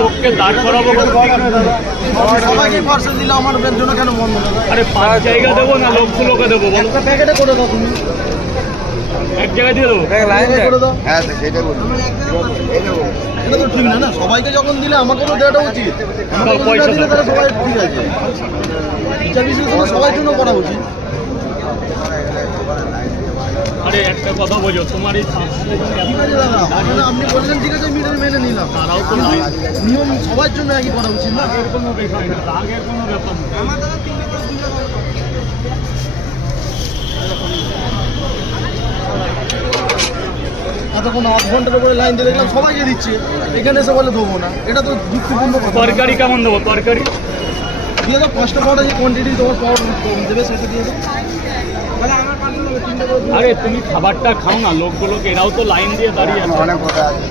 লোককে দাঁড় করাবো সবাইকে পার্সেল দিলে আমার জন্য কেন বন্ধ? আরে 5 জায়গা দেবো না লোকগুলোকে দেবো বলো? একটা প্যাকেটে করে দাও তুমি, এক জায়গায় দিয়ে দেবো। করে দাও। হ্যাঁ সেটা বলুন। এটা তো ঠিক না, না সবাইকে যখন দিলে আমাকে তো দেওয়াটা উচিত। আমাকে যদি না দিলে তাহলে সবাই ঠিক আছে, বিচার বিশ্লেষণ সবার জন্য করা উচিত। আরে একটা কথা বোঝো, তোমার এই ঠিক আছে দাদা, আপনি বললেন ঠিক আছে, মেনে নিলাম। তারাও তো কিন্তু নিয়ম সবার জন্য একই করা উচিত না। রাগের কোনো বিষয় না, রাগের কোনো ব্যাপার না। এতক্ষণ 8 ঘন্টার উপরে লাইন দিয়ে দেখলাম সবাইকে দিচ্ছে, এখানে এসে বলে দেবো না, এটা তো যুক্তিপূর্ণ কথা। তরকারি কেমন দেবো? তরকারি দিয়ে দাও, কষ্ট পাওয়াটা যে কোয়ান্টিটি তোমার পাওয়ার দেবে সেটা দিয়ে দাও। আরে তুমি খাবারটা খাও না, লোকগুলোকে, এরাও তো লাইন দিয়ে দাঁড়িয়ে আছে। অনেক কথা আছে।